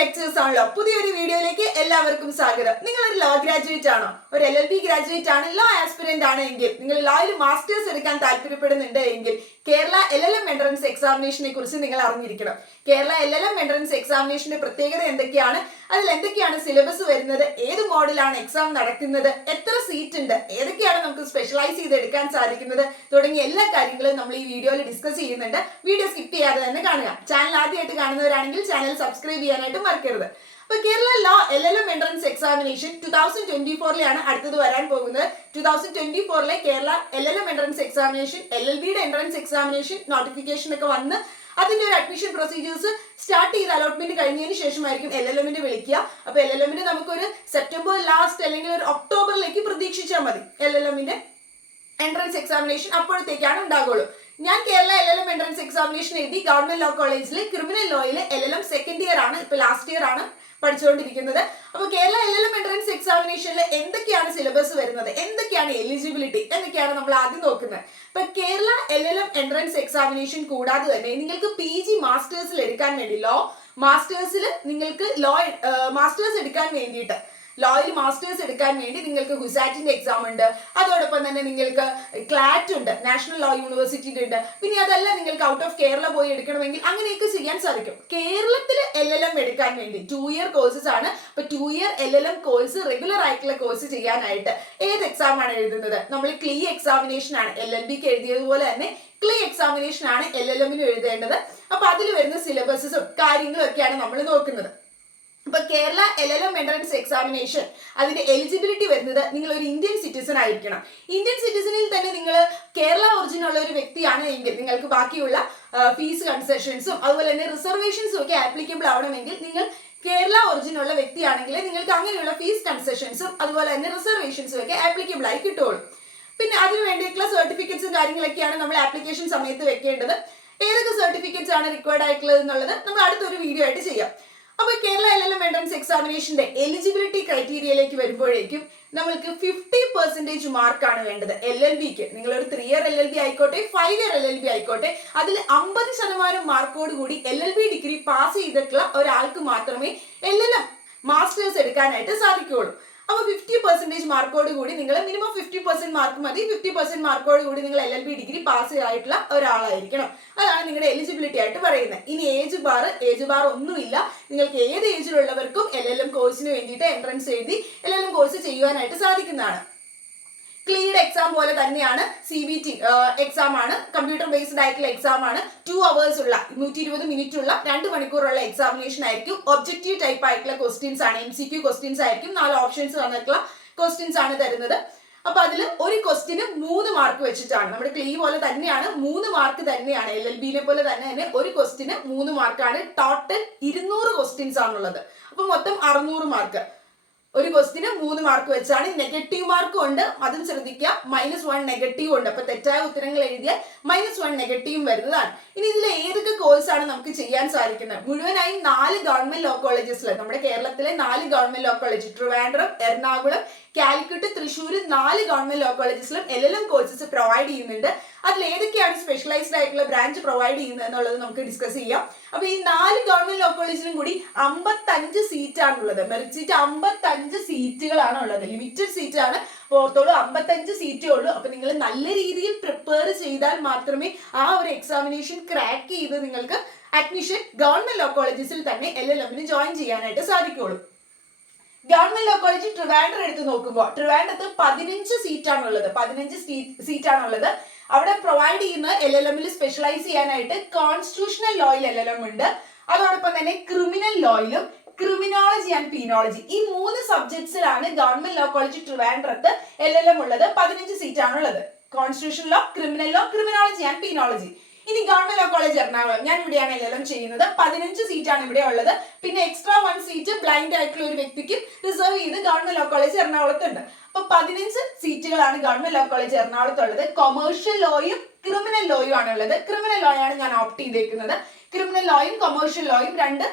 Lectures ആണല്ലോ. പുതിയൊരു വീഡിയോയിലേക്ക് എല്ലാവർക്കും സ്വാഗതം. നിങ്ങൾ ഒരു ലോ ഗ്രാജുവേറ്റ് ആണോ, ഒരു LLB ഗ്രാജുവേറ്റ് ആണ്, ലോ ആസ്പിരന്റ് ആണ് എങ്കിൽ, നിങ്ങൾ ലോയിൽ മാസ്റ്റേഴ്സ് എടുക്കാൻ താല്പര്യപ്പെടുന്നുണ്ട് എങ്കിൽ കേരള LLM എൻട്രൻസ് എക്സാമിനേഷനെ കുറിച്ച് നിങ്ങൾ അറിഞ്ഞിരിക്കണം. കേരള LLM എൻട്രൻസ് എക്സാമിനേഷന്റെ പ്രത്യേകത എന്തൊക്കെയാണ്, അതിൽ എന്തൊക്കെയാണ് സിലബസ് വരുന്നത്, ഏത് മോഡലാണ് എക്സാം നടക്കുന്നത്, എത്ര സീറ്റ് ഉണ്ട്, ഏതൊക്കെയാണ് നമുക്ക് സ്പെഷ്യലൈസ് ചെയ്ത് എടുക്കാൻ സാധിക്കുന്നത് തുടങ്ങിയ എല്ലാ കാര്യങ്ങളും നമ്മൾ ഈ വീഡിയോയിൽ ഡിസ്കസ് ചെയ്യുന്നുണ്ട്. വീഡിയോ സ്കിപ്പ് ചെയ്യാതെ തന്നെ കാണുക. ചാനൽ ആദ്യമായിട്ട് കാണുന്നവരാണെങ്കിൽ ചാനൽ സബ്സ്ക്രൈബ് ചെയ്യാനായിട്ട് മറക്കരുത്. അപ്പൊ Kerala law LLM entrance examination 2024 അടുത്തത് വരാൻ പോകുന്നത്. 2024 കേരള LLM എൻട്രൻസ് എക്സാമിനേഷൻ, LLBയുടെ എൻട്രൻസ് എക്സാമിനേഷൻ നോട്ടിഫിക്കേഷൻ ഒക്കെ വന്ന് അതിന്റെ ഒരു അഡ്മിഷൻ പ്രൊസീജിയേഴ്സ് സ്റ്റാർട്ട് ചെയ്ത് അലോട്ട്മെന്റ് കഴിഞ്ഞതിന് ശേഷമായിരിക്കും LLMന്റെ വിളിക്കുക. അപ്പൊ LLMന്റെ നമുക്കൊരു സെപ്റ്റംബർ ലാസ്റ്റ് അല്ലെങ്കിൽ ഒരു ഒക്ടോബറിലേക്ക് പ്രതീക്ഷിച്ചാൽ മതി. LLMന്റെ എൻട്രൻസ് എക്സാമിനേഷൻ അപ്പോഴത്തേക്കാണ് ഉണ്ടാകുള്ളൂ. ഞാൻ കേരള LLM എൻട്രൻസ് എക്സാമിനേഷൻ എഴുതി ഗവൺമെന്റ് ലോ കോളേജിൽ ക്രിമിനൽ ലോയിൽ LLM സെക്കൻഡ് ഇയർ ആണ്, ഇപ്പൊ ലാസ്റ്റ് ഇയർ ആണ് പഠിച്ചുകൊണ്ടിരിക്കുന്നത്. അപ്പൊ കേരള LLM എൻട്രൻസ് എക്സാമിനേഷനിൽ എന്തൊക്കെയാണ് സിലബസ് വരുന്നത്, എന്തൊക്കെയാണ് എലിജിബിലിറ്റി, എന്തൊക്കെയാണ് നമ്മൾ ആദ്യം നോക്കുന്നത്. ഇപ്പൊ കേരള LLM എൻട്രൻസ് എക്സാമിനേഷൻ കൂടാതെ തന്നെ നിങ്ങൾക്ക് PG മാസ്റ്റേഴ്സിൽ എടുക്കാൻ വേണ്ടി, ലോ മാസ്റ്റേഴ്സിൽ നിങ്ങൾക്ക് മാസ്റ്റേഴ്സ് എടുക്കാൻ വേണ്ടിയിട്ട്, ലോയിൽ മാസ്റ്റേഴ്സ് എടുക്കാൻ വേണ്ടി നിങ്ങൾക്ക് ഹുസാറ്റിന്റെ എക്സാം ഉണ്ട്. അതോടൊപ്പം തന്നെ നിങ്ങൾക്ക് ക്ലാറ്റ് ഉണ്ട്, നാഷണൽ ലോ യൂണിവേഴ്സിറ്റിയുടെ ഉണ്ട്. പിന്നെ അതല്ല, നിങ്ങൾക്ക് ഔട്ട് ഓഫ് കേരള പോയി എടുക്കണമെങ്കിൽ അങ്ങനെയൊക്കെ ചെയ്യാൻ സാധിക്കും. കേരളത്തിൽ LLM എടുക്കാൻ വേണ്ടി 2 ഇയർ കോഴ്സസ് ആണ്. അപ്പൊ 2 ഇയർ LLM കോഴ്സ്, റെഗുലർ ആയിട്ടുള്ള കോഴ്സ് ചെയ്യാനായിട്ട് ഏത് എക്സാം ആണ് എഴുതുന്നത്? നമ്മൾ ക്ലീ എക്സാമിനേഷൻ ആണ് LLBക്ക് എഴുതിയതുപോലെ തന്നെ ക്ലീ എക്സാമിനേഷൻ ആണ് LLMന് എഴുതേണ്ടത്. അപ്പൊ അതിൽ വരുന്ന സിലബസും കാര്യങ്ങളും ഒക്കെയാണ് നമ്മൾ നോക്കുന്നത്. ഇപ്പൊ കേരള LLM എൻട്രൻസ് എക്സാമിനേഷൻ അതിന്റെ എലിജിബിലിറ്റി വരുന്നത് നിങ്ങൾ ഒരു ഇന്ത്യൻ സിറ്റിസൺ ആയിരിക്കണം. ഇന്ത്യൻ സിറ്റിസണിൽ തന്നെ നിങ്ങൾ കേരള ഒറിജിൻ ഉള്ള ഒരു വ്യക്തിയാണ് എങ്കിൽ നിങ്ങൾക്ക് ബാക്കിയുള്ള ഫീസ് കൺസെഷൻസും അതുപോലെ തന്നെ റിസർവേഷൻസും ഒക്കെ ആപ്ലിക്കബിൾ ആവണമെങ്കിൽ നിങ്ങൾ കേരള ഒറിജിൻ ഉള്ള വ്യക്തിയാണെങ്കിൽ നിങ്ങൾക്ക് അങ്ങനെയുള്ള ഫീസ് കൺസെഷൻസും അതുപോലെ തന്നെ റിസർവേഷൻസും ഒക്കെ ആപ്ലിക്കബിൾ ആയി കിട്ടുള്ളൂ. പിന്നെ അതിന് വേണ്ടിയിട്ടുള്ള സർട്ടിഫിക്കറ്റ്സും കാര്യങ്ങളൊക്കെയാണ് നമ്മൾ ആപ്ലിക്കേഷൻ സമയത്ത് വെക്കേണ്ടത്. ഏതൊക്കെ സർട്ടിഫിക്കറ്റ്സ് ആണ് റിക്വയർഡ് ആയിട്ടുള്ളത് എന്നുള്ളത് നമ്മൾ അടുത്തൊരു വീഡിയോ ആയിട്ട് ചെയ്യാം. അപ്പൊ കേരള LLM എൻട്രൻസ് എക്സാമിനേഷന്റെ എലിജിബിലിറ്റി ക്രൈറ്റീരിയയിലേക്ക് വരുമ്പോഴേക്കും നമ്മൾക്ക് 50% മാർക്കാണ് വേണ്ടത്. LLBക്ക് നിങ്ങൾ ഒരു 3 ഇയർ LLB ആയിക്കോട്ടെ, 5 ഇയർ LLB ആയിക്കോട്ടെ, അതിൽ 50% മാർക്കോട് കൂടി LLB ഡിഗ്രി പാസ് ചെയ്തിട്ടുള്ള ഒരാൾക്ക് മാത്രമേ LLM മാസ്റ്റേഴ്സ് എടുക്കാനായിട്ട് സാധിക്കുകയുള്ളൂ. അപ്പൊ 50% മാർക്കോട് കൂടി നിങ്ങൾ മിനിമം 50% മാർക്ക് മതി. 50% മാർക്കോട് കൂടി നിങ്ങൾ LLB ഡിഗ്രി പാസ് ആയിട്ടുള്ള ഒരാളായിരിക്കണം. അതാണ് നിങ്ങളുടെ എലിജിബിലിറ്റി ആയിട്ട് പറയുന്നത്. ഇനി ഏജ് ബാർ ഒന്നുമില്ല. നിങ്ങൾക്ക് ഏത് ഏജിലുള്ളവർക്കും LLM കോഴ്സിന് വേണ്ടിയിട്ട് എൻട്രൻസ് എഴുതി LLM കോഴ്സ് ചെയ്യുവാനായിട്ട് സാധിക്കുന്നതാണ്. ക്ലീയുടെ എക്സാം പോലെ തന്നെയാണ് CBT എക്സാം ആണ്, കമ്പ്യൂട്ടർ ബേസ്ഡ് ആയിട്ടുള്ള എക്സാം ആണ്. 2 hours ഉള്ള 120 മിനിറ്റ് ഉള്ള 2 മണിക്കൂറുള്ള എക്സാമിനേഷൻ ആയിരിക്കും. ഒബ്ജക്റ്റീവ് ടൈപ്പ് ആയിട്ടുള്ള ക്വസ്റ്റ്യൻസ് ആണ്, MCQ ക്വസ്റ്റ്യൻസ് ആയിരിക്കും. 4 ഓപ്ഷൻസ് വന്നിട്ടുള്ള ക്വസ്റ്റ്യൻസ് ആണ് തരുന്നത്. അപ്പൊ അതിൽ ഒരു ക്വസ്റ്റിന് 3 മാർക്ക് വെച്ചിട്ടാണ്. നമ്മുടെ ക്ലീ പോലെ തന്നെയാണ്, 3 മാർക്ക് തന്നെയാണ്. LLBനെ പോലെ തന്നെ ഒരു ക്വസ്റ്റിന് 3 മാർക്കാണ്. ടോട്ടൽ 200 ക്വസ്റ്റ്യൻസ് ആണുള്ളത്. അപ്പൊ മൊത്തം 600 മാർക്ക്. ഒരു ക്വസ്റ്റിന് 3 മാർക്ക് വെച്ചാണ്. നെഗറ്റീവ് മാർക്കും ഉണ്ട്, അതും ശ്രദ്ധിക്കുക. -1 നെഗറ്റീവ് ഉണ്ട്. അപ്പൊ തെറ്റായ ഉത്തരങ്ങൾ എഴുതിയാൽ -1 നെഗറ്റീവും വരുന്നതാണ്. ഇനി ഇതിൽ ഏതൊക്കെ കോഴ്സാണ് നമുക്ക് ചെയ്യാൻ സാധിക്കുന്നത്? മുഴുവനായും 4 ഗവൺമെന്റ് ലോ കോളേജസിൽ, നമ്മുടെ കേരളത്തിലെ 4 government law college, Trivandrum, Ernakulam, Calicut, Thrissur, 4 government law കോളേജസിലും LLM കോഴ്സസ് പ്രൊവൈഡ് ചെയ്യുന്നുണ്ട്. അതിൽ ഏതൊക്കെയാണ് സ്പെഷ്യലൈസ്ഡ് ആയിട്ടുള്ള ബ്രാഞ്ച് പ്രൊവൈഡ് ചെയ്യുന്നത് എന്നുള്ളത് നമുക്ക് ഡിസ്കസ് ചെയ്യാം. അപ്പൊ ഈ 4 ഗവൺമെന്റ് ലോ കോളേജിലും കൂടി 55 സീറ്റാണുള്ളത്. മെറിറ്റ് സീറ്റ് 55 സീറ്റുകളാണ് ഉള്ളത്. ലിമിറ്റഡ് സീറ്റ് ആണ്. ഓർത്തോളൂ, 55 സീറ്റേ ഉള്ളൂ. അപ്പൊ നിങ്ങൾ നല്ല രീതിയിൽ പ്രിപ്പയർ ചെയ്താൽ മാത്രമേ ആ ഒരു എക്സാമിനേഷൻ ക്രാക്ക് ചെയ്ത് നിങ്ങൾക്ക് അഡ്മിഷൻ ഗവൺമെന്റ് ലോ കോളേജസിൽ തന്നെ LLMന് ജോയിൻ ചെയ്യാനായിട്ട് സാധിക്കുള്ളൂ. ഗവൺമെന്റ് ലോ കോളേജ് ട്രിവാൻഡ്രം എടുത്ത് നോക്കുമ്പോൾ ട്രിവാൻഡ്രത്ത് 15 സീറ്റാണുള്ളത്. 15 സീറ്റാണുള്ളത്. അവിടെ പ്രൊവൈഡ് ചെയ്യുന്ന LLMൽ സ്പെഷ്യലൈസ് ചെയ്യാനായിട്ട് കോൺസ്റ്റിറ്റ്യൂഷണൽ ലോയിൽ LLM ഉണ്ട്. അതോടൊപ്പം തന്നെ ക്രിമിനൽ ലോയിലും ക്രിമിനോളജി ആൻഡ് പീനോളജി, ഈ 3 സബ്ജക്ട്സിലാണ് ഗവൺമെന്റ് ലോ കോളേജ് ട്രിവാൻഡ്രത്ത് LLM ഉള്ളത്. 15 സീറ്റാണുള്ളത്. Constitution law, criminal law, criminology and penology. ഇനി ഗവൺമെന്റ് ലോ കോളേജ് എറണാകുളം, ഞാൻ ഇവിടെയാണ് LLM ചെയ്യുന്നത്. 15 സീറ്റാണ് ഇവിടെ ഉള്ളത്. പിന്നെ എക്സ്ട്രാ 1 സീറ്റ് ബ്ലൈൻഡ് ആയിട്ടുള്ള ഒരു വ്യക്തിക്ക് റിസർവ് ചെയ്ത് ഗവൺമെന്റ് ലോ കോളേജ് എറണാകുളത്തുണ്ട്. അപ്പൊ 15 സീറ്റുകളാണ് ഗവൺമെന്റ് ലോ കോളേജ് എറണാകുളത്തുള്ളത്. കൊമേഴ്ഷ്യൽ ലോയും ക്രിമിനൽ ലോയും ആണ് ഉള്ളത്. ക്രിമിനൽ ലോ ആണ് ഞാൻ ഓപ്റ്റ് ചെയ്തേക്കുന്നത്. ക്രിമിനൽ ലോയും കൊമേഴ്ഷ്യൽ ലോയും 2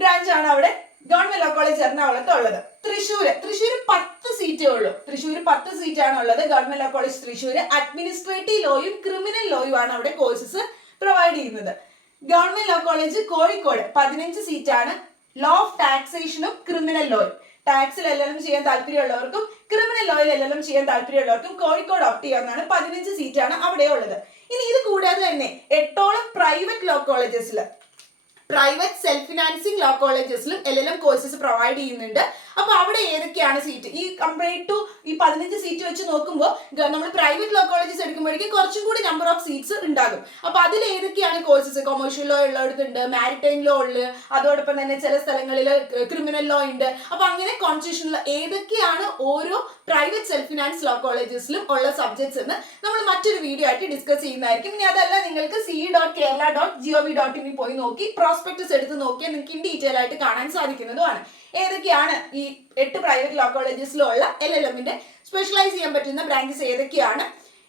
ബ്രാഞ്ചാണ് അവിടെ ഗവൺമെന്റ് ലോ കോളേജ് എറണാകുളത്ത് ഉള്ളത്. തൃശ്ശൂർ 10 സീറ്റേ ഉള്ളൂ. തൃശ്ശൂർ 10 സീറ്റാണ് ഉള്ളത് government law college Thrissur. Administrative ലോയും ക്രിമിനൽ ലോയും ആണ് അവിടെ കോഴ്സസ് പ്രൊവൈഡ് ചെയ്യുന്നത്. ഗവൺമെന്റ് ലോ കോളേജ് കോഴിക്കോട് 15 സീറ്റാണ്. ലോ ഓഫ് ടാക്സേഷനും ക്രിമിനൽ ലോയും. ടാക്സിൽ LLM ചെയ്യാൻ താല്പര്യമുള്ളവർക്കും ക്രിമിനൽ ലോയിൽ LLM ചെയ്യാൻ താല്പര്യമുള്ളവർക്കും കോഴിക്കോട് ഓപ്റ്റ് ചെയ്യാവുന്നതാണ്. 15 സീറ്റാണ് അവിടെ ഉള്ളത്. ഇനി ഇത് കൂടാതെ തന്നെ 8ഓളം പ്രൈവറ്റ് ലോ കോളേജസിൽ, പ്രൈവറ്റ് സെൽഫ് ഫിനാൻസിങ് ലോ കോളേജസിലും LLM കോഴ്സസ് പ്രൊവൈഡ് ചെയ്യുന്നുണ്ട്. അപ്പൊ അവിടെ ഏതൊക്കെയാണ് സീറ്റ്, ഈ കമ്പയർഡ് ടു ഈ 15 സീറ്റ് വെച്ച് നോക്കുമ്പോൾ നമ്മൾ പ്രൈവറ്റ് ലോ കോളേജസ് എടുക്കുമ്പോഴേക്കും കുറച്ചും കൂടി നമ്പർ ഓഫ് സീറ്റ്സ് ഉണ്ടാകും. അപ്പൊ അതിൽ ഏതൊക്കെയാണ് കോഴ്സസ്, കൊമേഴ്ഷ്യൽ ലോ ഉള്ളിടത്തുണ്ട്, മാരിടൈം ലോ ഉള്ളു, അതോടൊപ്പം തന്നെ ചില സ്ഥലങ്ങളിൽ ക്രിമിനൽ ലോ ഉണ്ട്. അപ്പൊ അങ്ങനെ കോൺസ്റ്റിറ്റ്യൂഷനിൽ ഏതൊക്കെയാണ് ഓരോ പ്രൈവറ്റ് സെൽഫ് ഫിനാൻസ് ലോ കോളേജസിലും ഉള്ള സബ്ജക്ട്സ് എന്ന് നമ്മൾ മറ്റൊരു വീഡിയോ ആയിട്ട് ഡിസ്കസ് ചെയ്യുന്നതായിരിക്കും. ഇനി അതല്ല, നിങ്ങൾക്ക് ce.kerala.gov.in പോയി നോക്കി പ്രോസ്പെക്ടസ് എടുത്ത് നോക്കിയാൽ നിങ്ങൾക്ക് ഇൻ ഡീറ്റെയിൽ ആയിട്ട് കാണാൻ സാധിക്കുന്നതുമാണ്. ഏതൊക്കെയാണ് ഈ 8 പ്രൈവറ്റ് ലോ കോളേജസിലുള്ള LLMന്റെ സ്പെഷ്യലൈസ് ചെയ്യാൻ പറ്റുന്ന ബ്രാഞ്ചസ് ഏതൊക്കെയാണ്,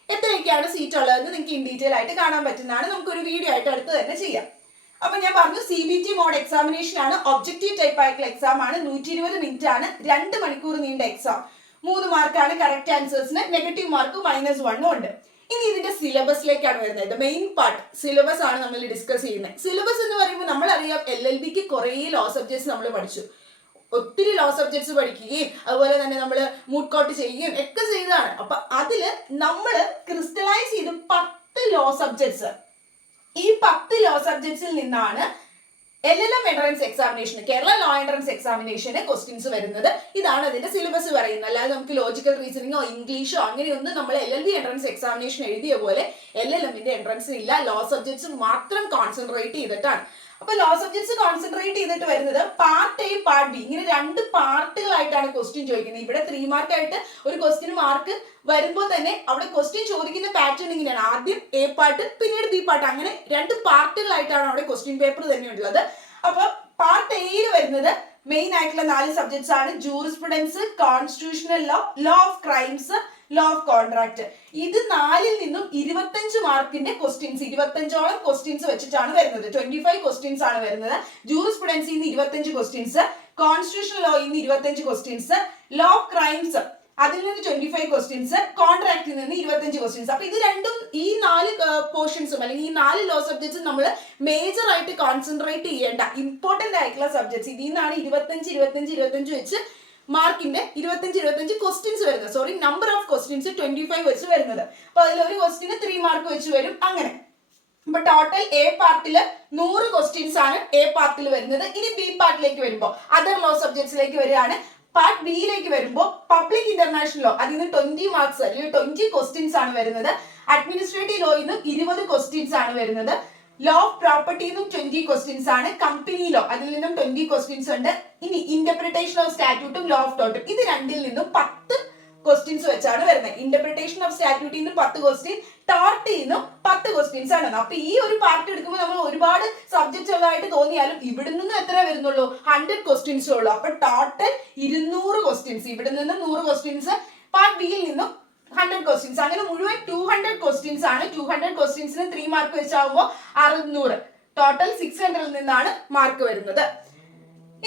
എത്രയൊക്കെയാണ് സീറ്റ് ഉള്ളതെന്ന് നിങ്ങൾക്ക് ഇൻ ഡീറ്റെയിൽ ആയിട്ട് കാണാൻ പറ്റുന്നതാണ്. നമുക്കൊരു വീഡിയോ ആയിട്ട് അടുത്ത് തന്നെ ചെയ്യാം. അപ്പൊ ഞാൻ പറഞ്ഞു, CBT മോഡ് എക്സാമിനേഷൻ ആണ്, ഒബ്ജക്റ്റീവ് ടൈപ്പ് ആയിട്ടുള്ള എക്സാം ആണ്, 120 മിനിറ്റ് ആണ്, 2 മണിക്കൂർ നീണ്ട എക്സാം. 3 മാർക്കാണ് കറക്റ്റ് ആൻസേഴ്സിന്, നെഗറ്റീവ് മാർക്ക് -1 ഉണ്ട്. ഇനി ഇതിന്റെ സിലബസിലേക്കാണ് വരുന്നത്. മെയിൻ പാർട്ട് സിലബസ് ആണ് നമ്മൾ ഡിസ്കസ് ചെയ്യുന്നത്. സിലബസ് എന്ന് പറയുമ്പോൾ നമ്മളറിയാം LLBക്ക് കുറേ ലോ സബ്ജക്ട്സ് നമ്മൾ പഠിച്ചു, ഒത്തിരി ലോ സബ്ജക്ട്സ് പഠിക്കുകയും അതുപോലെ തന്നെ നമ്മൾ മൂഡ് കോട്ട് ചെയ്യുകയും ഒക്കെ ചെയ്തതാണ്. അപ്പൊ അതില് നമ്മൾ ക്രിസ്റ്റലൈസ് ചെയ്ത് 10 ലോ സബ്ജക്ട്സ്, ഈ 10 ലോ സബ്ജക്ട്സിൽ നിന്നാണ് LLM entrance examination, Kerala law entrance എക്സാമിനേഷന് ക്വസ്റ്റ്യൻസ് വരുന്നത്. ഇതാണ് അതിന്റെ സിലബസ് പറയുന്നത്. അല്ലാതെ നമുക്ക് ലോജിക്കൽ റീസണിങ്ങോ ഇംഗ്ലീഷോ അങ്ങനെയൊന്നും നമ്മൾ LLB എൻട്രൻസ് എക്സാമിനേഷൻ എഴുതിയ പോലെ LLMന്റെ എൻട്രൻസ് ഇല്ല. ലോ സബ്ജക്ട്സ് മാത്രം കോൺസെൻട്രേറ്റ് ചെയ്തിട്ടാണ്. അപ്പൊ ലോ സബ്ജക്ട്സ് കോൺസെൻട്രേറ്റ് ചെയ്തിട്ട് വരുന്നത് പാർട്ട് എ, പാർട്ട് ബി, ഇങ്ങനെ 2 പാർട്ടുകളായിട്ടാണ് ക്വസ്റ്റ്യൻ ചോദിക്കുന്നത്. ഇവിടെ 3 മാർക്കായിട്ട് ഒരു ക്വസ്റ്റ്യൻ മാർക്ക് വരുമ്പോൾ തന്നെ അവിടെ ക്വസ്റ്റ്യൻ ചോദിക്കുന്ന പാറ്റേൺ ഇങ്ങനെയാണ്. ആദ്യം A പാർട്ട്, പിന്നീട് B പാർട്ട്, അങ്ങനെ 2 പാർട്ടുകളായിട്ടാണ് അവിടെ ക്വസ്റ്റ്യൻ പേപ്പർ തന്നെ ഉള്ളത്. അപ്പൊ പാർട്ട് എയിൽ വരുന്നത് മെയിൻ ആയിട്ടുള്ള 4 സബ്ജക്ട്സ് ആണ്. Jurisprudence, constitutional law, law of crimes, law of contract. ഇത് 4ൽ നിന്നും 25 മാർക്കിന്റെ ക്വസ്റ്റ്യൻസ്, 25ഓളം ക്വസ്റ്റ്യൻസ് വെച്ചിട്ടാണ് വരുന്നത്. 25 ക്വസ്റ്റ്യൻസ് ആണ് വരുന്നത്. ജൂറിസ്പ്രുഡൻസിൽ നിന്ന് 25 ക്വസ്റ്റ്യൻസ്, കോൺസ്റ്റിറ്റ്യൂഷണൽ ലോയിൽ നിന്ന് 25 ക്വസ്റ്റ്യൻസ്, ലോ ഓഫ് ക്രൈംസ് അതിൽ നിന്ന് 25 ക്വസ്റ്റ്യൻസ്, കോൺട്രാക്റ്റിൽ നിന്ന് 25 ക്വസ്റ്റ്യൻസ്. അപ്പൊ ഇത് രണ്ടും, ഈ 4 പോർഷൻസും അല്ലെങ്കിൽ ഈ 4 ലോ സബ്ജക്ട്സും നമ്മൾ മേജർ ആയിട്ട് കോൺസെൻട്രേറ്റ് ചെയ്യേണ്ട ഇമ്പോർട്ടന്റ് ആയിട്ടുള്ള സബ്ജക്ട്സ്. ഇതിൽ നിന്നാണ് 25 വെച്ച് മാർക്കിന്റെ 25 ക്വസ്റ്റ്യൻസ് വരുന്നത്. സോറി, നമ്പർ ഓഫ് ക്വസ്റ്റ്യൻസ് 25 വെച്ച് വരുന്നത്. അപ്പൊ അതിൽ ഒരു ക്വസ്റ്റ്യന് 3 മാർക്ക് വെച്ച് വരും. അങ്ങനെ അപ്പൊ ടോട്ടൽ A പാർട്ടില് 100 ക്വസ്റ്റ്യൻസ് ആണ് A പാർട്ടിൽ വരുന്നത്. ഇനി B പാർട്ടിലേക്ക് വരുമ്പോൾ അതർ ലോ സബ്ജക്ട്സിലേക്ക് വരികയാണ്. പാർട്ട് ബിയിലേക്ക് വരുമ്പോൾ പബ്ലിക് ഇന്റർനാഷണൽ ലോ, അതിൽ നിന്ന് 20 മാർക്സ് അല്ലെങ്കിൽ 20 ക്വസ്റ്റ്യൻസ് ആണ് വരുന്നത്. അഡ്മിനിസ്ട്രേറ്റീവ് ലോയിൽ നിന്നും 20 ക്വസ്റ്റ്യൻസ് ആണ് വരുന്നത്. ലോ ഓഫ് പ്രോപ്പർട്ടിയിൽ നിന്നും 20 ക്വസ്റ്റ്യൻസ് ആണ്. കമ്പനി ലോ അതിൽ നിന്നും 20 ക്വസ്റ്റ്യൻസ് ഉണ്ട്. ഇനി ഇന്റർപ്രിട്ടേഷൻ ഓഫ് സ്റ്റാറ്റ്യൂട്ടും ലോ ഓഫ് ടോട്ടും, ഇത് രണ്ടിൽ നിന്നും 10 ക്വസ്റ്റ്യൻസ് വെച്ചാണ് വരുന്നത്. ഇന്റർപ്രിട്ടേഷൻ ഓഫ് സ്റ്റാറ്റ്യൂട്ടിൽ നിന്നും 10 ക്വസ്റ്റ്യൻ, ടോർട്ടിൽ നിന്നും 10 ക്വസ്റ്റ്യൻസ് ആണ്. അപ്പൊ ഈ ഒരു പാർട്ട് എടുക്കുമ്പോൾ നമ്മൾ ഒരുപാട് സബ്ജക്ട്സ് ഉള്ളതായിട്ട് തോന്നിയാലും ഇവിടെ നിന്നും എത്ര വരുന്നുള്ളൂ, 100 ക്വസ്റ്റ്യൻസ് ഉള്ളൂ. അപ്പൊ ടോട്ടൽ 200 ക്വസ്റ്റ്യൻസ്, ഇവിടെ നിന്നും 100 ക്വസ്റ്റ്യൻസ്, പാർട്ട് ബിയിൽ നിന്നും 100 ക്വസ്റ്റ്യൻസ്, അങ്ങനെ മുഴുവൻ 200 ക്വസ്റ്റ്യൻസ് ആണ്. 200 ക്വസ്റ്റ്യൻസിന് 3 മാർക്ക് വെച്ചാകുമ്പോൾ 600, ടോട്ടൽ 600ൽ നിന്നാണ് മാർക്ക് വരുന്നത്.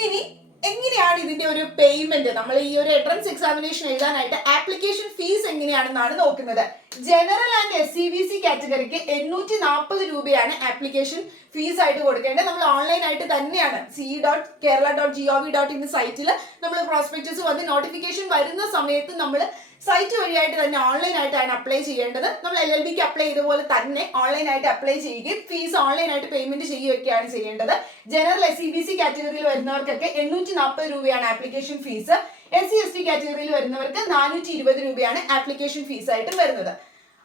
ഇനി എങ്ങനെയാണ് ഇതിന്റെ ഒരു പേയ്മെന്റ്, നമ്മൾ ഈ ഒരു എൻട്രൻസ് എക്സാമിനേഷൻ എഴുതാനായിട്ട് ആപ്ലിക്കേഷൻ ഫീസ് എങ്ങനെയാണെന്നാണ് നോക്കുന്നത്. ജനറൽ ആൻഡ് SCBC കാറ്റഗറിക്ക് 840 രൂപയാണ് ആപ്ലിക്കേഷൻ ഫീസ് ആയിട്ട് കൊടുക്കേണ്ടത്. നമ്മൾ ഓൺലൈൻ ആയിട്ട് തന്നെയാണ് ce.kerala.gov.in സൈറ്റിൽ നമ്മൾ പ്രോസ്പെക്ടസ് വന്ന് നോട്ടിഫിക്കേഷൻ വരുന്ന സമയത്ത് നമ്മൾ സൈറ്റ് വഴിയായിട്ട് തന്നെ ഓൺലൈൻ ആയിട്ടാണ് അപ്ലൈ ചെയ്യേണ്ടത്. നമ്മൾ LLBക്ക് അപ്ലൈ ചെയ്ത പോലെ തന്നെ ഓൺലൈൻ ആയിട്ട് അപ്ലൈ ചെയ്യുകയും ഫീസ് ഓൺലൈൻ ആയിട്ട് പേയ്മെന്റ് ചെയ്യുകയൊക്കെയാണ് ചെയ്യേണ്ടത്. ജനറൽ SCBC കാറ്റഗറിയിൽ വരുന്നവർക്കൊക്കെ 840 രൂപയാണ് ആപ്ലിക്കേഷൻ ഫീസ്. SC/ST കാറ്റഗറിയിൽ വരുന്നവർക്ക് 420 രൂപയാണ് ആപ്ലിക്കേഷൻ ഫീസ് ആയിട്ട് വരുന്നത്.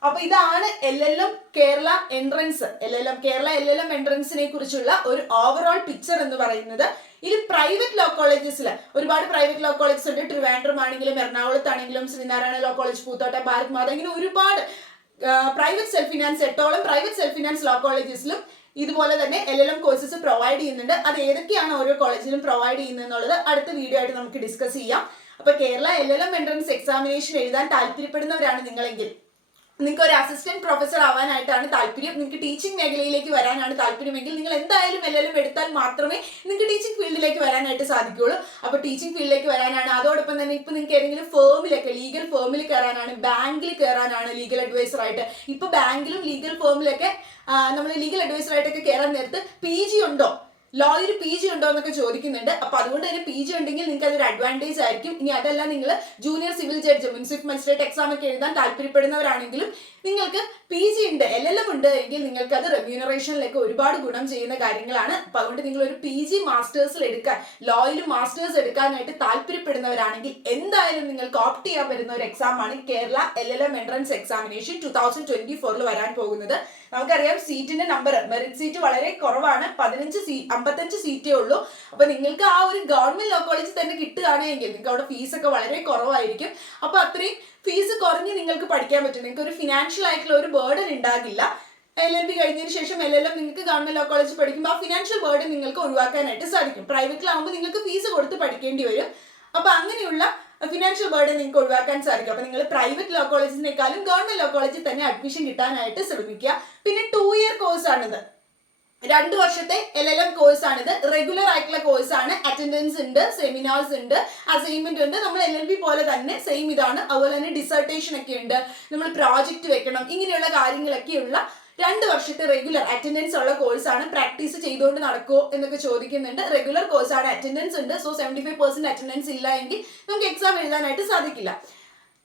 അപ്പൊ ഇതാണ് LLM Kerala entrance, Kerala LLM എൻട്രൻസിനെ കുറിച്ചുള്ള ഒരു ഓവറോൾ പിക്ചർ എന്ന് പറയുന്നത്. ഇനി പ്രൈവറ്റ് ലോ കോളേജസിൽ ഒരുപാട് പ്രൈവറ്റ് ലോ കോളേജസ് ഉണ്ട്. ട്രിവാൻഡ്രം ആണെങ്കിലും എറണാകുളത്താണെങ്കിലും ശ്രീനാരായണ ലോ കോളേജ്, പൂത്തോട്ട, ഭാരത് മാത, ഇങ്ങനെ ഒരുപാട് പ്രൈവറ്റ് സെൽഫ് ഫിനാൻസ് 8ഓളം പ്രൈവറ്റ് സെൽഫ് ഫിനാൻസ് ലോ കോളേജസിലും ഇതുപോലെ തന്നെ LLM കോഴ്സസ് പ്രൊവൈഡ് ചെയ്യുന്നുണ്ട്. അത് ഏതൊക്കെയാണ് ഓരോ കോളേജിലും പ്രൊവൈഡ് ചെയ്യുന്നത് എന്നുള്ളത് അടുത്ത വീഡിയോ ആയിട്ട് നമുക്ക് ഡിസ്കസ് ചെയ്യാം. അപ്പൊ കേരള LLM എൻട്രൻസ് എക്സാമിനേഷൻ എഴുതാൻ താല്പര്യപ്പെടുന്നവരാണ് നിങ്ങളെങ്കിൽ, നിങ്ങൾക്ക് ഒരു അസിസ്റ്റന്റ് പ്രൊഫസർ ആവാനായിട്ടാണ് താല്പര്യം, നിങ്ങൾക്ക് ടീച്ചിങ് മേഖലയിലേക്ക് വരാനാണ് താല്പര്യമെങ്കിൽ നിങ്ങൾ എന്തായാലും LLM എടുത്താൽ മാത്രമേ നിങ്ങൾക്ക് ടീച്ചിങ് ഫീൽഡിലേക്ക് വരാനായിട്ട് സാധിക്കുകയുള്ളൂ. അപ്പോൾ ടീച്ചിങ് ഫീൽഡിലേക്ക് വരാനാണ്, അതോടൊപ്പം തന്നെ ഇപ്പൊ നിങ്ങൾക്ക് ഏതെങ്കിലും ഫേമിലൊക്കെ ലീഗൽ ഫേമിൽ കയറാനാണ്, ബാങ്കിൽ കയറാനാണ് ലീഗൽ അഡ്വൈസർ ആയിട്ട്. ഇപ്പൊ ബാങ്കിലും ലീഗൽ ഫേമിലൊക്കെ നമ്മൾ ലീഗൽ അഡ്വൈസർ ആയിട്ടൊക്കെ കയറാൻ നേരത്ത് PG ഉണ്ടോ, ലോയിൽ PG ഉണ്ടോ എന്നൊക്കെ ചോദിക്കുന്നുണ്ട്. അപ്പൊ അതുകൊണ്ട് തന്നെ PG ഉണ്ടെങ്കിൽ നിങ്ങൾക്ക് അതൊരു അഡ്വാൻറ്റേജ് ആയിരിക്കും. ഇനി അതല്ല നിങ്ങൾ ജൂനിയർ സിവിൽ ജഡ്ജ് മുൻസിഫ് മജിസ്ട്രേറ്റ് എക്സാം ഒക്കെ എഴുതാൻ താല്പര്യപ്പെടുന്നവരാണെങ്കിലും നിങ്ങൾക്ക് PG ഉണ്ട്, LLM ഉണ്ട് എങ്കിൽ നിങ്ങൾക്ക് അത് റെമ്യൂണറേഷനിലേക്ക് ഒരുപാട് ഗുണം ചെയ്യുന്ന കാര്യങ്ങളാണ്. അപ്പൊ അതുകൊണ്ട് നിങ്ങൾ ഒരു PG മാസ്റ്റേഴ്സിൽ എടുക്കാൻ, ലോയിൽ മാസ്റ്റേഴ്സ് എടുക്കാനായിട്ട് താല്പര്യപ്പെടുന്നവരാണെങ്കിൽ എന്തായാലും നിങ്ങൾക്ക് ഓപ്റ്റ് ചെയ്യാൻ പറ്റുന്ന ഒരു എക്സാം ആണ് കേരള LLM എൻട്രൻസ് എക്സാമിനേഷൻ 2024 വരാൻ പോകുന്നത്. നമുക്കറിയാം സീറ്റിന്റെ നമ്പർ, മെറിറ്റ് സീറ്റ് വളരെ കുറവാണ്, 55 സീറ്റേ ഉള്ളൂ. അപ്പൊ നിങ്ങൾക്ക് ആ ഒരു ഗവൺമെന്റ് ലോ കോളേജിൽ തന്നെ കിട്ടുകയാണെങ്കിൽ നിങ്ങൾക്ക് അവിടെ ഫീസ് ഒക്കെ വളരെ കുറവായിരിക്കും. അപ്പൊ അത്രയും ഫീസ് കുറഞ്ഞ് നിങ്ങൾക്ക് പഠിക്കാൻ പറ്റും. നിങ്ങൾക്ക് ഒരു ഫിനാൻഷ്യൽ ആയിട്ടുള്ള ഒരു ബേർഡൻ ഉണ്ടാകില്ല. LLB കഴിഞ്ഞതിന് ശേഷം LLM നിങ്ങൾക്ക് ഗവൺമെന്റ് ലോ കോളേജിൽ പഠിക്കുമ്പോൾ ആ ഫിനാൻഷ്യൽ ബേർഡൻ നിങ്ങൾക്ക് ഒഴിവാക്കാനായിട്ട് സാധിക്കും. പ്രൈവറ്റിലാവുമ്പോൾ നിങ്ങൾക്ക് ഫീസ് കൊടുത്ത് പഠിക്കേണ്ടി വരും. അപ്പൊ അങ്ങനെയുള്ള ഫിനാൻഷ്യൽ ബേർഡൻ നിങ്ങൾക്ക് ഒഴിവാക്കാൻ സാധിക്കും. അപ്പൊ നിങ്ങൾ പ്രൈവറ്റ് ലോ കോളേജിനേക്കാളും ഗവൺമെന്റ് ലോ കോളേജിൽ തന്നെ അഡ്മിഷൻ കിട്ടാനായിട്ട് ശ്രമിക്കുക. പിന്നെ 2 ഇയർ കോഴ്സ് ആണിത്, 2 വർഷത്തെ LLM കോഴ്സ് ആണിത്. റെഗുലർ ആയിട്ടുള്ള കോഴ്സ് ആണ്. അറ്റൻഡൻസ് ഉണ്ട്, സെമിനാർസ് ഉണ്ട്, അസൈൻമെന്റ് ഉണ്ട്. നമ്മൾ LLB പോലെ തന്നെ സെയിം ഇതാണ്. അതുപോലെ തന്നെ ഡിസർട്ടേഷൻ ഒക്കെ ഉണ്ട്, നമ്മൾ പ്രോജക്റ്റ് വെക്കണം, ഇങ്ങനെയുള്ള കാര്യങ്ങളൊക്കെയുള്ള 2 വർഷത്തെ റെഗുലർ അറ്റൻഡൻസ് ഉള്ള കോഴ്സാണ്. പ്രാക്ടീസ് ചെയ്തുകൊണ്ട് നടക്കുമോ എന്നൊക്കെ ചോദിക്കുന്നുണ്ട്. റെഗുലർ കോഴ്സാണ്, അറ്റൻഡൻസ് ഉണ്ട്. സോ 75% അറ്റൻഡൻസ് ഇല്ല എങ്കിൽ നമുക്ക് എക്സാം എഴുതാനായിട്ട് സാധിക്കില്ല.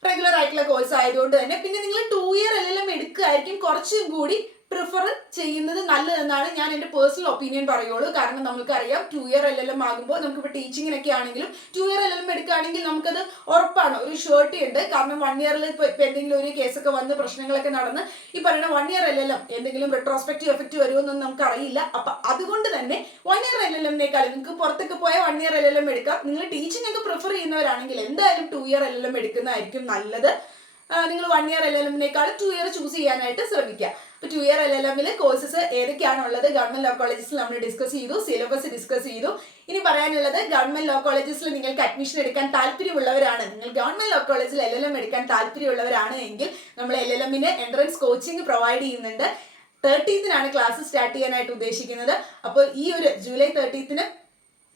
റെഗുലർ ആയിട്ടുള്ള കോഴ്സ് ആയതുകൊണ്ട് തന്നെ പിന്നെ നിങ്ങൾ 2 ഇയർ LLM എടുക്കുകയായിരിക്കും കുറച്ചും കൂടി പ്രിഫർ ചെയ്യുന്നത് നല്ലതെന്നാണ് ഞാൻ എൻ്റെ പേഴ്സണൽ ഒപ്പീനിയൻ പറയുള്ളൂ. കാരണം നമുക്കറിയാം 2 ഇയർ LLM ആകുമ്പോൾ നമുക്കിപ്പോൾ ടീച്ചിങ്ങിനൊക്കെ ആണെങ്കിലും 2 ഇയർ LLM എടുക്കുകയാണെങ്കിൽ നമുക്കത് ഉറപ്പാണ്, ഒരു ഷുവർട്ടി ഉണ്ട്. കാരണം 1 ഇയറിൽ ഇപ്പോൾ എന്തെങ്കിലും ഒരു കേസൊക്കെ വന്ന് പ്രശ്നങ്ങളൊക്കെ നടന്ന് ഈ പറയുന്ന 1 ഇയർ LLM എന്തെങ്കിലും റെട്രോസ്പെക്റ്റീവ് എഫക്റ്റ് വരുമെന്നൊന്നും നമുക്ക് അറിയില്ല. അപ്പം അതുകൊണ്ട് തന്നെ 1 ഇയർ LLM-നേക്കാളും നിങ്ങൾക്ക് പുറത്തൊക്കെ പോയ 1 ഇയർ LLM എടുക്കാം. നിങ്ങൾ ടീച്ചിങ് ഒക്കെ പ്രിഫർ ചെയ്യുന്നവരാണെങ്കിൽ എന്തായാലും 2 ഇയർ LLM എടുക്കുന്നതായിരിക്കും നല്ലത്. നിങ്ങൾ 1 ഇയർ LLM-നേക്കാളും 2 ഇയർ ചൂസ് ചെയ്യാനായിട്ട് ശ്രമിക്കുക. അപ്പോൾ 2 ഇയർ LLM-ൽ കോഴ്സസ് ഏതൊക്കെയാണുള്ളത് ഗവൺമെന്റ് ലോ കോളേജസിൽ നമ്മൾ ഡിസ്കസ് ചെയ്തു, സിലബസ് ഡിസ്കസ് ചെയ്തു. ഇനി പറയാനുള്ളത് ഗവൺമെന്റ് ലോ കോളേജസിൽ നിങ്ങൾക്ക് അഡ്മിഷൻ എടുക്കാൻ താല്പര്യമുള്ളവരാണ്, നിങ്ങൾ ഗവൺമെന്റ് ലോ കോളേജിൽ LLM എടുക്കാൻ താല്പര്യമുള്ളവരാണ് എങ്കിൽ നമ്മൾ LLM-ന് എൻട്രൻസ് കോച്ചിങ് പ്രൊവൈഡ് ചെയ്യുന്നുണ്ട്. 30th ക്ലാസ് സ്റ്റാർട്ട് ചെയ്യാനായിട്ട് ഉദ്ദേശിക്കുന്നത്. അപ്പോൾ ഈ ഒരു ജൂലൈ 30th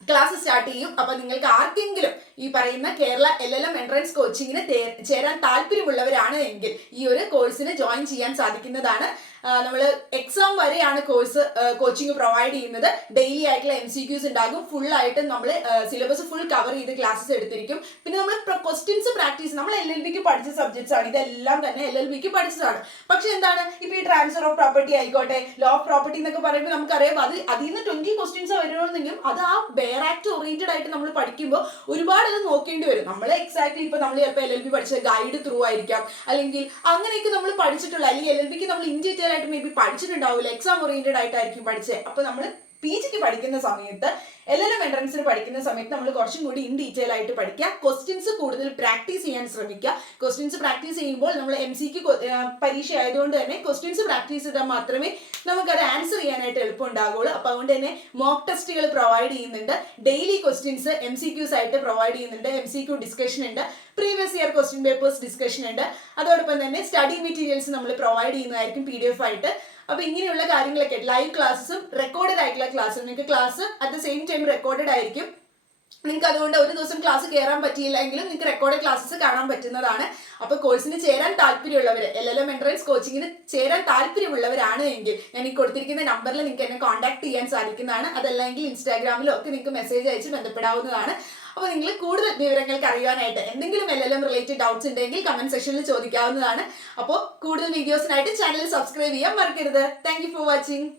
ക്ലാസ് സ്റ്റാർട്ട് ചെയ്യും. അപ്പൊ നിങ്ങൾക്ക് ആർക്കെങ്കിലും ഈ പറയുന്ന കേരള LLM എൻട്രൻസ് കോച്ചിങ്ങിന് ചേരാൻ താല്പര്യമുള്ളവരാണ് എങ്കിൽ ഈ ഒരു കോഴ്സിന് ജോയിൻ ചെയ്യാൻ സാധിക്കുന്നതാണ്. നമ്മൾ എക്സാം വരെയാണ് കോച്ചിങ് പ്രൊവൈഡ് ചെയ്യുന്നത്. ഡെയിലി ആയിട്ടുള്ള MCQs ഉണ്ടാകും. ഫുൾ ആയിട്ട് നമ്മൾ സിലബസ് ഫുൾ കവർ ചെയ്ത് ക്ലാസ്സസ് എടുത്തിരിക്കും. പിന്നെ നമ്മൾ ക്വസ്റ്റ്യൻസ് പ്രാക്ടീസ്, നമ്മൾ LLBക്ക് പഠിച്ച സബ്ജക്ട്സ് ആണ്, ഇതെല്ലാം തന്നെ LLBക്ക് പഠിച്ചതാണ്. പക്ഷെ എന്താണ് ഇപ്പൊ ഈ ട്രാൻസ്ഫർ ഓഫ് പ്രോപ്പർട്ടി ആയിക്കോട്ടെ, ലോ ഓഫ് പ്രോപ്പർട്ടി എന്നൊക്കെ പറയുമ്പോൾ നമുക്കറിയാം അതിൽ നിന്ന് 20 ക്വസ്റ്റ്യൻസ് വരുമെന്നെങ്കിലും അത് ആ ബെയർ ആക്ട് ഓറിയന്റഡ് ആയിട്ട് നമ്മൾ പഠിക്കുമ്പോൾ ഒരുപാട് അത് നോക്കേണ്ടി വരും. നമ്മൾ എക്സാക്ട്ലി ഇപ്പൊ നമ്മൾ ചിലപ്പോൾ LLB പഠിച്ച ഗൈഡ് ത്രൂ ആയിരിക്കാം, അല്ലെങ്കിൽ അങ്ങനെയൊക്കെ നമ്മൾ പഠിച്ചിട്ടുള്ള, അല്ലെങ്കിൽ LLBക്ക് നമ്മൾ ഇൻ ഡീറ്റെയിൽ ആയിട്ട് മേ ബി പഠിച്ചിട്ടുണ്ടാവില്ല, എക്സാം ഓറിയന്റഡ് ആയിട്ടായിരിക്കും പഠിച്ചത്. അപ്പൊ നമ്മൾ PGക്ക് പഠിക്കുന്ന സമയത്ത്, LLM എൻട്രൻസിന് പഠിക്കുന്ന സമയത്ത് നമ്മൾ കുറച്ചും കൂടി ഇൻ ഡീറ്റെയിൽ ആയിട്ട് പഠിക്കുക. ക്വസ്റ്റ്യൻസ് കൂടുതൽ പ്രാക്ടീസ് ചെയ്യാൻ ശ്രമിക്കുക. ക്വസ്റ്റ്യൻസ് പ്രാക്ടീസ് ചെയ്യുമ്പോൾ നമ്മൾ MCQ പരീക്ഷ ആയതുകൊണ്ട് തന്നെ ക്വസ്റ്റ്യൻസ് പ്രാക്ടീസ് ചെയ്താൽ മാത്രമേ നമുക്കത് ആൻസർ ചെയ്യാനായിട്ട് എളുപ്പം ഉണ്ടാകുള്ളൂ. അപ്പോൾ അതുകൊണ്ട് തന്നെ മോക്ക് ടെസ്റ്റുകൾ പ്രൊവൈഡ് ചെയ്യുന്നുണ്ട്. ഡെയിലി ക്വസ്റ്റ്യൻസ് MCQs ആയിട്ട് പ്രൊവൈഡ് ചെയ്യുന്നുണ്ട്. MCQ ഡിസ്കഷൻ ഉണ്ട്, previous year question papers discussion ഉണ്ട്. അതോടൊപ്പം തന്നെ സ്റ്റഡി മെറ്റീരിയൽസ് നമ്മൾ പ്രൊവൈഡ് ചെയ്യുന്നതായിരിക്കും PDF ആയിട്ട്. അപ്പൊ ഇങ്ങനെയുള്ള കാര്യങ്ങളൊക്കെ, ലൈവ് ക്ലാസ്സും റെക്കോർഡഡ് ആയിട്ടുള്ള ക്ലാസ്സും, നിങ്ങൾക്ക് class at the same time recorded ആയിരിക്കും. നിങ്ങൾക്ക് അതുകൊണ്ട് ഒരു ദിവസം ക്ലാസ് കയറാൻ പറ്റിയില്ല എങ്കിലും നിങ്ങൾക്ക് റെക്കോർഡഡ് ക്ലാസ്സസ് കാണാൻ പറ്റുന്നതാണ്. അപ്പൊ കോഴ്സിന് ചേരാൻ താല്പര്യമുള്ളവർ, LLM എൻട്രൻസ് കോച്ചിങ്ങിന് ചേരാൻ താല്പര്യമുള്ളവരാണ് എങ്കിൽ ഞാൻ ഈ കൊടുത്തിരിക്കുന്ന നമ്പറിൽ നിങ്ങൾക്ക് എന്നെ കോൺടാക്ട് ചെയ്യാൻ സാധിക്കുന്നതാണ്. അതല്ലെങ്കിൽ ഇൻസ്റ്റാഗ്രാമിലോ ഒക്കെ നിങ്ങൾക്ക് മെസ്സേജ് അയച്ച് ബന്ധപ്പെടാവുന്നതാണ്. അപ്പോൾ നിങ്ങൾ കൂടുതൽ വിവരങ്ങൾക്ക് അറിയാനായിട്ട് എന്തെങ്കിലും LLM റിലേറ്റഡ് ഡൗട്ട്സ് ഉണ്ടെങ്കിൽ കമന്റ് സെക്ഷനിൽ ചോദിക്കാവുന്നതാണ്. അപ്പോൾ കൂടുതൽ വീഡിയോസിനായിട്ട് ചാനൽ സബ്സ്ക്രൈബ് ചെയ്യാൻ മറക്കരുത്. Thank you for watching.